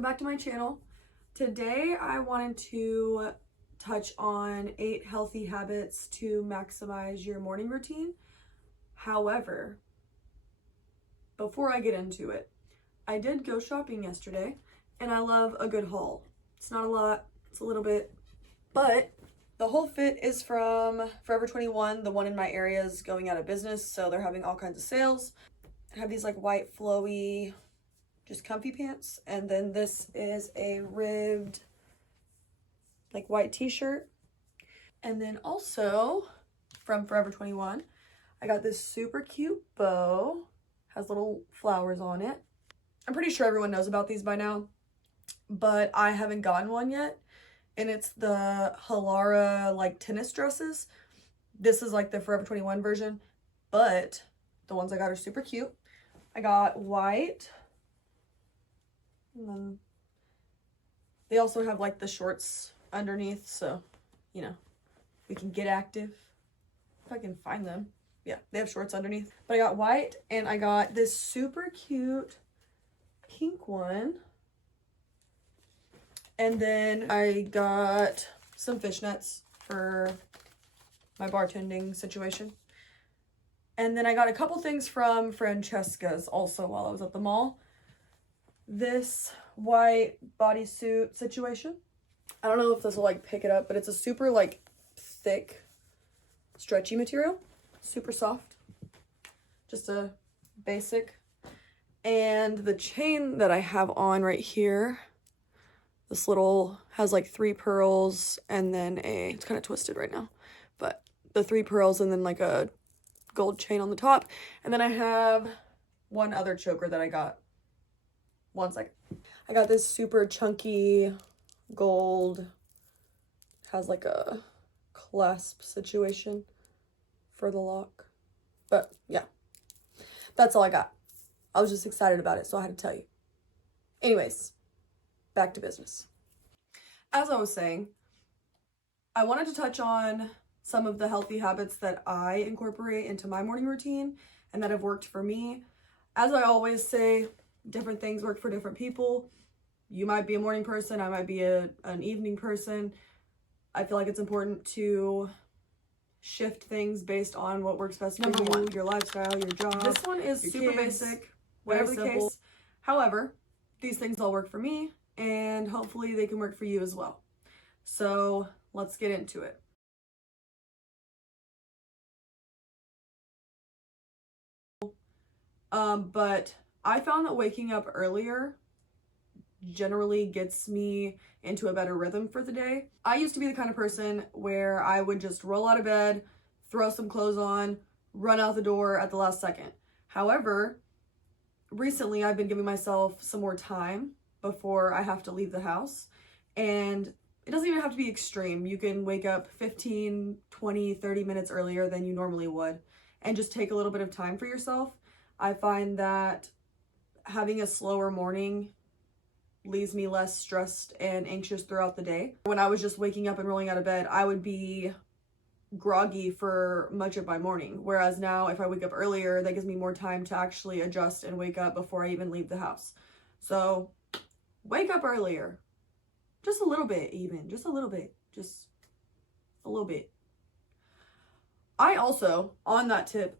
welcome back to my channel. Today I wanted to touch on 8 healthy habits to maximize your morning routine. However, before I get into it, I did go shopping yesterday and I love a good haul. It's not a lot, it's a little bit, but the whole fit is from Forever 21. The one in my area is going out of business, so they're having all kinds of sales. I have these like white flowy just comfy pants, and then this is a ribbed like white t-shirt. And then also from Forever 21 I got this super cute bow, has little flowers on it. I'm pretty sure everyone knows about these by now, but I haven't gotten one yet, and it's the Halara like tennis dresses. This is like the Forever 21 version, but the ones I got are super cute. I got white. And then they also have like the shorts underneath, so you know, we can get active if I can find them. Yeah, they have shorts underneath. But I got white, and I got this super cute pink one. And then I got some fishnets for my bartending situation. And then I got a couple things from Francesca's also while I was at the mall. This white bodysuit situation. I don't know if this will like pick it up, but it's a super like thick, stretchy material. Super soft. Just a basic. And the chain that I have on right here, this little has like 3 pearls and then it's kind of twisted right now, but the 3 pearls and then like a gold chain on the top. And then I have one other choker that I got. One second. I got this super chunky gold, has like a clasp situation for the lock. But yeah, that's all I got. I was just excited about it, so I had to tell you. Anyways, back to business. As I was saying, I wanted to touch on some of the healthy habits that I incorporate into my morning routine and that have worked for me. As I always say, different things work for different people. You might be a morning person, I might be an evening person. I feel like it's important to shift things based on what works best for you, your lifestyle, your job. This one is super basic, whatever the case. However, these things all work for me, and hopefully they can work for you as well. So let's get into it. But I found that waking up earlier generally gets me into a better rhythm for the day. I used to be the kind of person where I would just roll out of bed, throw some clothes on, run out the door at the last second. However, recently I've been giving myself some more time before I have to leave the house, and it doesn't even have to be extreme. You can wake up 15, 20, 30 minutes earlier than you normally would and just take a little bit of time for yourself. I find that having a slower morning leaves me less stressed and anxious throughout the day. When I was just waking up and rolling out of bed, I would be groggy for much of my morning. Whereas now, if I wake up earlier, that gives me more time to actually adjust and wake up before I even leave the house. So wake up earlier. Just a little bit even. Just a little bit. Just a little bit. I also, on that tip,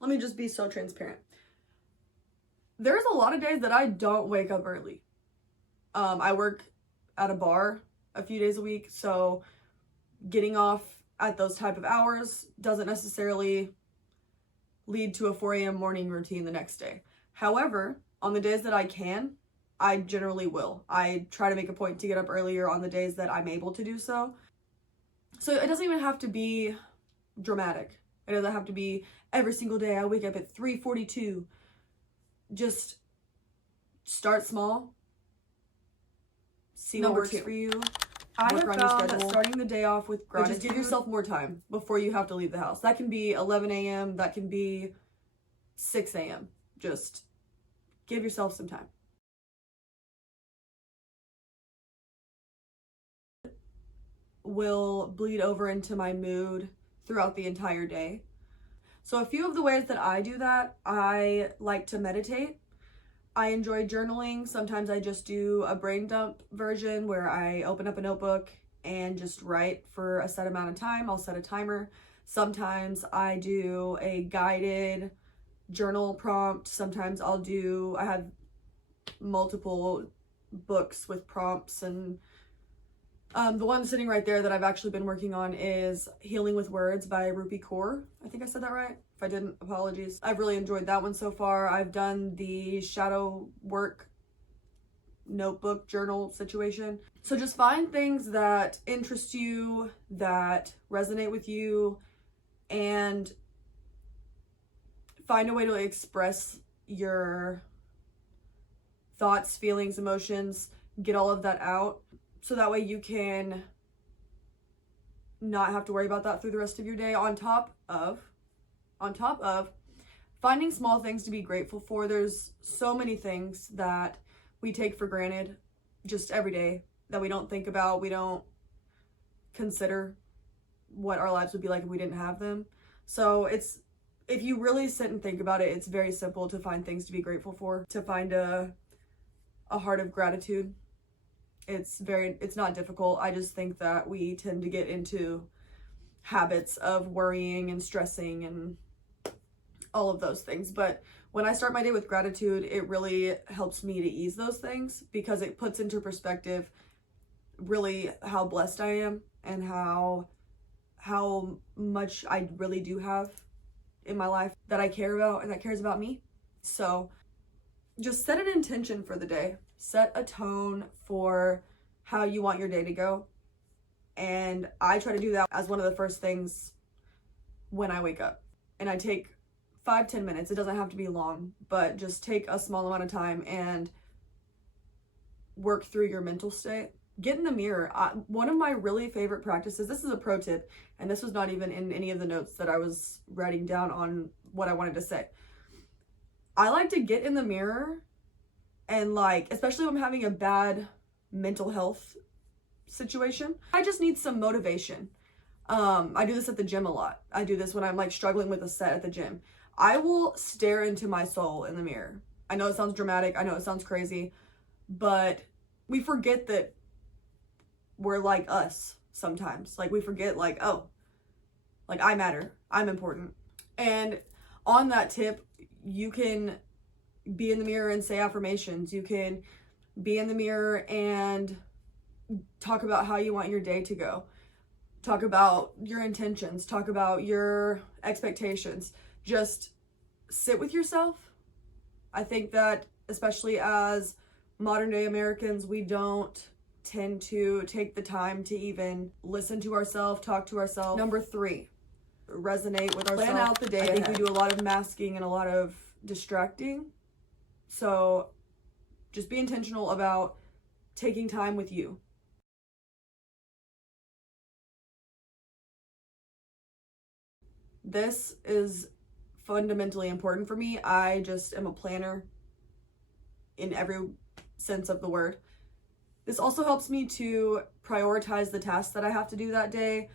let me just be so transparent. There's a lot of days that I don't wake up early. I work at a bar a few days a week, so getting off at those type of hours doesn't necessarily lead to a 4 a.m. morning routine the next day. However, on the days that I can, I generally will. I try to make a point to get up earlier on the days that I'm able to do so. So it doesn't even have to be dramatic. It doesn't have to be every single day I wake up at 3:42. Just start small. See what works for you. I have found that starting the day off with gratitude, just give yourself more time before you have to leave the house. That can be 11 a.m. That can be 6 a.m. Just give yourself some time. Will bleed over into my mood throughout the entire day. So a few of the ways that I do that, I like to meditate. I enjoy journaling. Sometimes I just do a brain dump version where I open up a notebook and just write for a set amount of time. I'll set a timer. Sometimes I do a guided journal prompt. Sometimes I have multiple books with prompts, and the one sitting right there that I've actually been working on is Healing with Words by Rupi Kaur. I think I said that right. If I didn't, apologies. I've really enjoyed that one so far. I've done the shadow work notebook journal situation. So just find things that interest you, that resonate with you, and find a way to express your thoughts, feelings, emotions, get all of that out. So that way you can not have to worry about that through the rest of your day. On top of finding small things to be grateful for. There's so many things that we take for granted just every day that we don't think about. We don't consider what our lives would be like if we didn't have them. So if you really sit and think about it, it's very simple to find things to be grateful for, to find a heart of gratitude. It's not difficult. I just think that we tend to get into habits of worrying and stressing and all of those things. But when I start my day with gratitude, it really helps me to ease those things, because it puts into perspective really how blessed I am and how much I really do have in my life that I care about and that cares about me. So just set an intention for the day. Set a tone for how you want your day to go. And I try to do that as one of the first things when I wake up. And I take 5-10 minutes. It doesn't have to be long, but just take a small amount of time and work through your mental state. Get in the mirror. One of my really favorite practices, this is a pro tip, and this was not even in any of the notes that I was writing down on what I wanted to say. I like to get in the mirror and, like, especially when I'm having a bad mental health situation, I just need some motivation. I do this at the gym a lot. I do this when I'm like struggling with a set at the gym. I will stare into my soul in the mirror. I know it sounds dramatic. I know it sounds crazy, but we forget that we're like us sometimes. Like, we forget, like, oh, like, I matter. I'm important. And on that tip, you can be in the mirror and say affirmations. You can be in the mirror and talk about how you want your day to go. Talk about your intentions. Talk about your expectations. Just sit with yourself. I think that especially as modern day Americans, we don't tend to take the time to even listen to ourselves, talk to ourselves. Number 3, resonate with ourselves. Plan out the day. I think we do a lot of masking and a lot of distracting. So just be intentional about taking time with you. This is fundamentally important for me. I just am a planner in every sense of the word. This also helps me to prioritize the tasks that I have to do that day,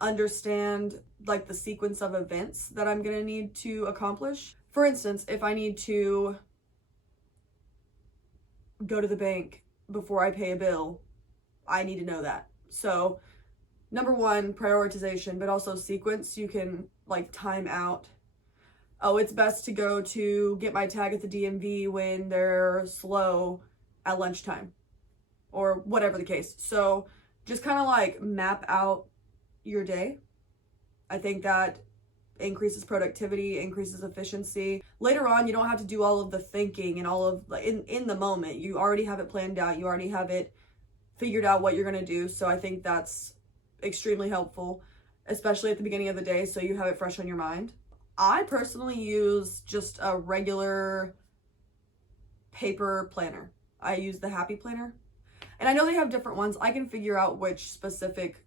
understand like the sequence of events that I'm gonna need to accomplish. For instance, if I need to go to the bank before I pay a bill, I need to know that. So number 1, prioritization, but also sequence. You can like time out. Oh, it's best to go to get my tag at the DMV when they're slow at lunchtime, or whatever the case. So just kind of like map out your day. I think that increases productivity, increases efficiency. Later on, you don't have to do all of the thinking and all of in the moment. You already have it planned out. You already have it figured out what you're going to do. So I think that's extremely helpful, especially at the beginning of the day, so you have it fresh on your mind. I personally use just a regular paper planner. I use the Happy Planner. And I know they have different ones. I can figure out which specific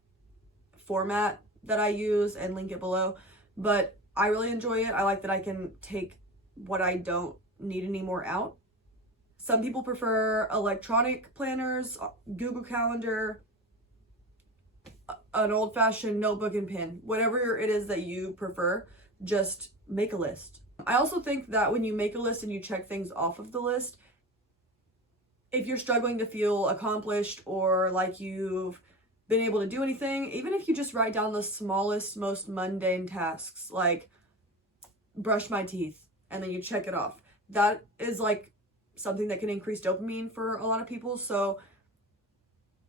format that I use and link it below. But I really enjoy it. I like that I can take what I don't need anymore out. Some people prefer electronic planners, Google Calendar, an old-fashioned notebook and pen. Whatever it is that you prefer, just make a list. I also think that when you make a list and you check things off of the list, if you're struggling to feel accomplished or like you've been able to do anything, even if you just write down the smallest, most mundane tasks, like brush my teeth, and then you check it off, that is like something that can increase dopamine for a lot of people. So,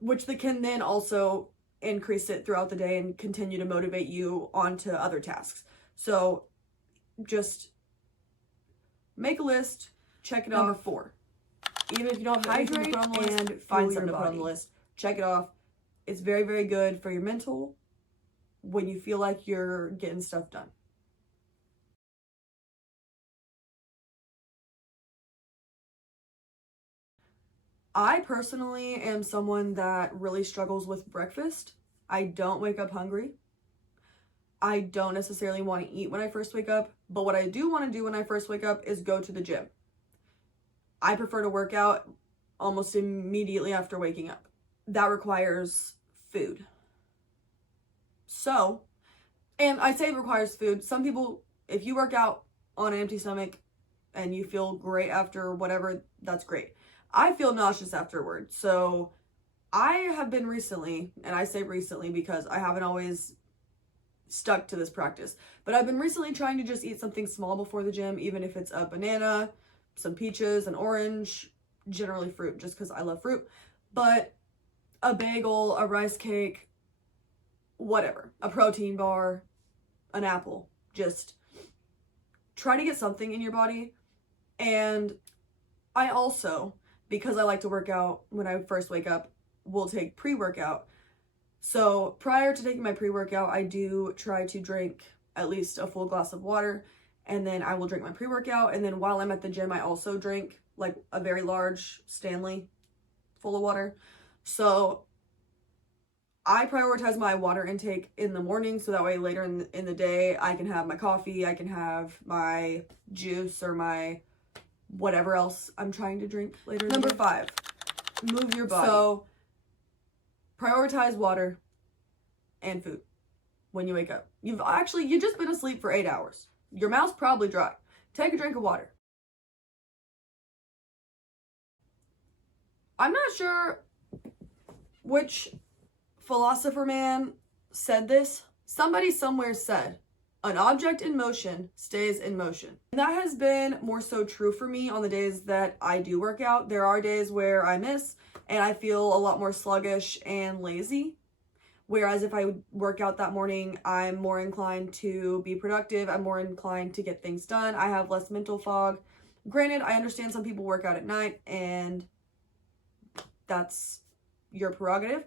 which they can then also increase it throughout the day and continue to motivate you onto other tasks. So just make a list, check it off. Number 4, even if you don't hydrate and find something to put on the list, check it off. It's very, very good for your mental when you feel like you're getting stuff done. I personally am someone that really struggles with breakfast. I don't wake up hungry. I don't necessarily want to eat when I first wake up, but what I do want to do when I first wake up is go to the gym. I prefer to work out almost immediately after waking up. That requires food. So, and I say it requires food. Some people, if you work out on an empty stomach and you feel great after whatever, that's great. I feel nauseous afterward. So I have been recently, and I say recently because I haven't always stuck to this practice, but I've been recently trying to just eat something small before the gym, even if it's a banana, some peaches, an orange, generally fruit, just because I love fruit, but a bagel, a rice cake, whatever, a protein bar, an apple. Just try to get something in your body. And I also, because I like to work out when I first wake up, will take pre-workout. So prior to taking my pre-workout, I do try to drink at least a full glass of water, and then I will drink my pre-workout. And then while I'm at the gym, I also drink like a very large Stanley full of water. So I prioritize my water intake in the morning, so that way later in the day I can have my coffee, I can have my juice or my whatever else I'm trying to drink later. Number 5, move your body. So prioritize water and food when you wake up. You've just been asleep for 8 hours. Your mouth's probably dry. Take a drink of water. I'm not sure which philosopher man said this. Somebody somewhere said, an object in motion stays in motion. And that has been more so true for me on the days that I do work out. There are days where I miss and I feel a lot more sluggish and lazy. Whereas if I work out that morning, I'm more inclined to be productive. I'm more inclined to get things done. I have less mental fog. Granted, I understand some people work out at night and that's your prerogative.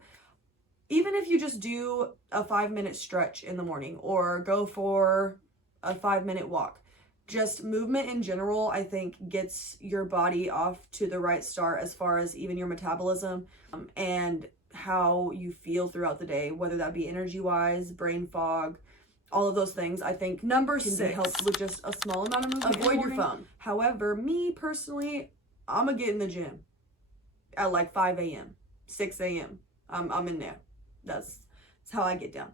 Even if you just do a 5-minute stretch in the morning or go for a 5-minute walk, just movement in general, I think gets your body off to the right start as far as even your metabolism and how you feel throughout the day, whether that be energy-wise, brain fog, all of those things. I think number 6 can be helped with just a small amount of movement. Avoid your phone. However, me personally, I'm gonna get in the gym at like 5 a.m., 6 a.m. I'm in there. That's how I get down.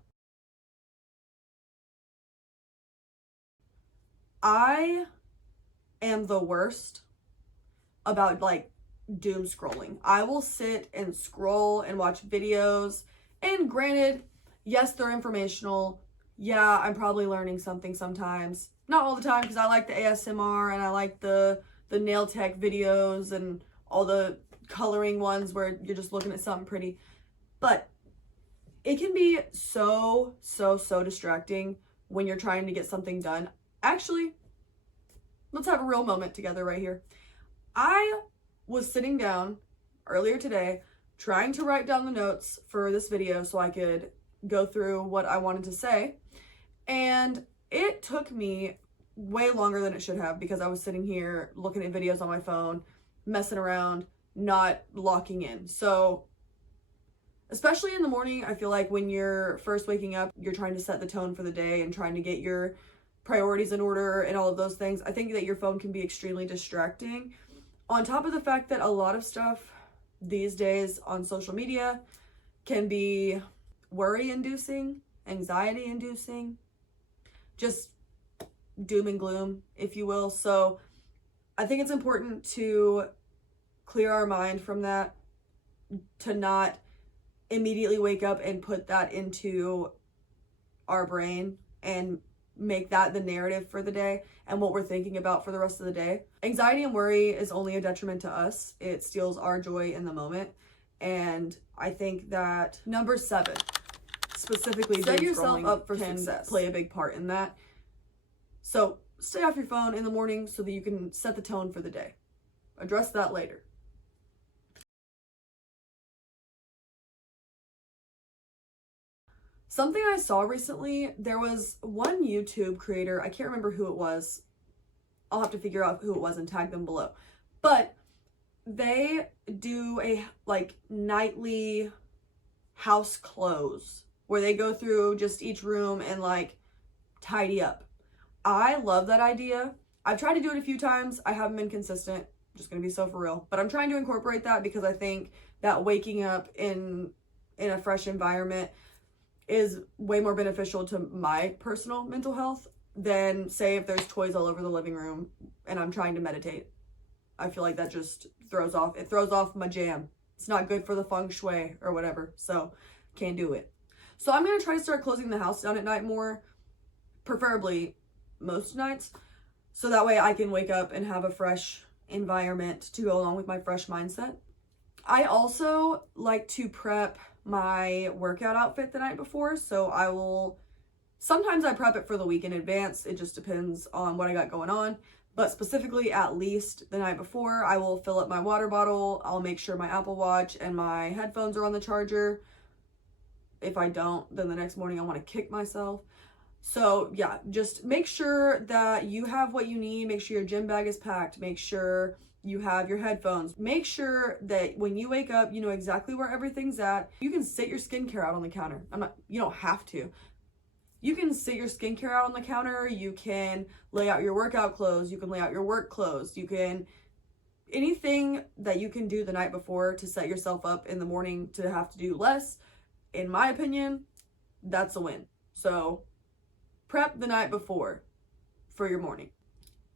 I am the worst about like doom scrolling. I will sit and scroll and watch videos, and granted, yes, they're informational. Yeah, I'm probably learning something sometimes. Not all the time, because I like the ASMR and I like the nail tech videos and all the coloring ones where you're just looking at something pretty. But it can be so distracting when you're trying to get something done. Actually, let's have a real moment together right here. I was sitting down earlier today trying to write down the notes for this video so I could go through what I wanted to say. And it took me way longer than it should have because I was sitting here looking at videos on my phone, messing around, not locking in. So especially in the morning, I feel like when you're first waking up, you're trying to set the tone for the day and trying to get your priorities in order and all of those things. I think that your phone can be extremely distracting. On top of the fact that a lot of stuff these days on social media can be worry-inducing, anxiety-inducing. Just doom and gloom, if you will. So I think it's important to clear our mind from that, to not immediately wake up and put that into our brain and make that the narrative for the day and what we're thinking about for the rest of the day. Anxiety and worry is only a detriment to us. It steals our joy in the moment. And I think that number 7, specifically set yourself up for success, play a big part in that. So stay off your phone in the morning so that you can set the tone for the day. Address that later. Something I saw recently, there was one YouTube creator, I can't remember who it was. I'll have to figure out who it was and tag them below. But they do a like nightly house close where they go through just each room and like tidy up. I love that idea. I've tried to do it a few times. I haven't been consistent. Just gonna be so for real. But I'm trying to incorporate that because I think that waking up in a fresh environment is way more beneficial to my personal mental health than, say, if there's toys all over the living room and I'm trying to meditate. I feel like that just throws off my jam. It's not good for the feng shui or whatever, so can't do it. So I'm gonna try to start closing the house down at night more, preferably most nights, so that way I can wake up and have a fresh environment to go along with my fresh mindset. I also like to prep my workout outfit the night before, so sometimes I prep it for the week in advance. It just depends on what I got going on, but specifically at least the night before, I will fill up my water bottle. I'll make sure my Apple Watch and my headphones are on the charger. If I don't, then the next morning I want to kick myself. So yeah, just make sure that you have what you need. Make sure your gym bag is packed. Make sure you have your headphones. Make sure that when you wake up, you know exactly where everything's at. You can sit your skincare out on the counter. You don't have to. You can sit your skincare out on the counter. You can lay out your workout clothes. You can lay out your work clothes. Anything that you can do the night before to set yourself up in the morning to have to do less, in my opinion, that's a win. So prep the night before for your morning.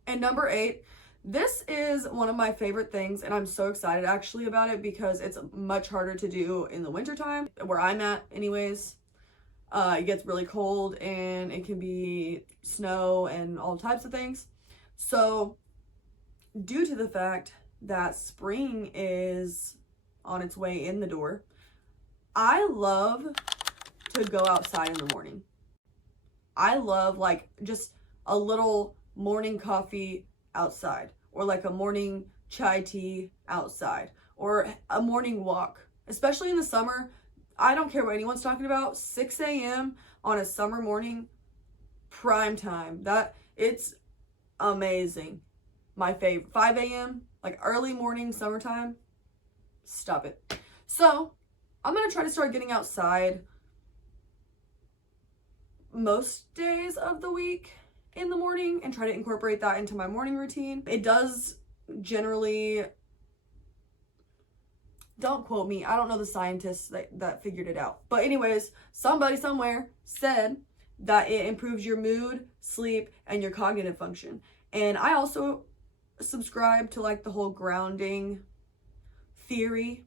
And number 8, this is one of my favorite things, and I'm so excited actually about it because it's much harder to do in the wintertime, where I'm at anyways. It gets really cold and it can be snow and all types of things. So due to the fact that spring is on its way in the door, I love to go outside in the morning. I love like just a little morning coffee outside, or like a morning chai tea outside, or a morning walk, especially in the summer. I don't care what anyone's talking about. 6 a.m. on a summer morning, prime time. It's amazing. My favorite. 5 a.m., like early morning, summertime. Stop it. So I'm going to try to start getting outside most days of the week in the morning and try to incorporate that into my morning routine. It does generally, don't quote me, I don't know the scientists that figured it out, but anyways, somebody somewhere said that it improves your mood, sleep, and your cognitive function. And I also subscribe to like the whole grounding theory,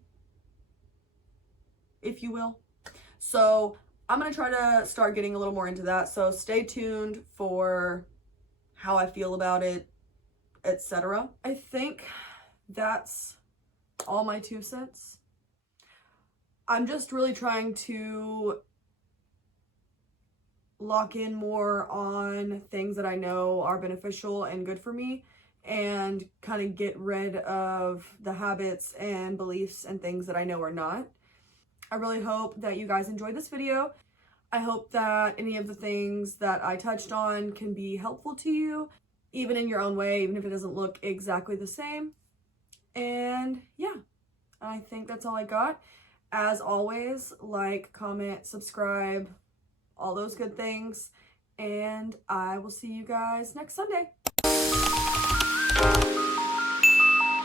if you will. So I'm going to try to start getting a little more into that. So stay tuned for how I feel about it, etc. I think that's all my 2 cents. I'm just really trying to lock in more on things that I know are beneficial and good for me, and kind of get rid of the habits and beliefs and things that I know are not. I really hope that you guys enjoyed this video. I hope that any of the things that I touched on can be helpful to you, even in your own way, even if it doesn't look exactly the same. And yeah, I think that's all I got. As always, like, comment, subscribe, all those good things. And I will see you guys next Sunday.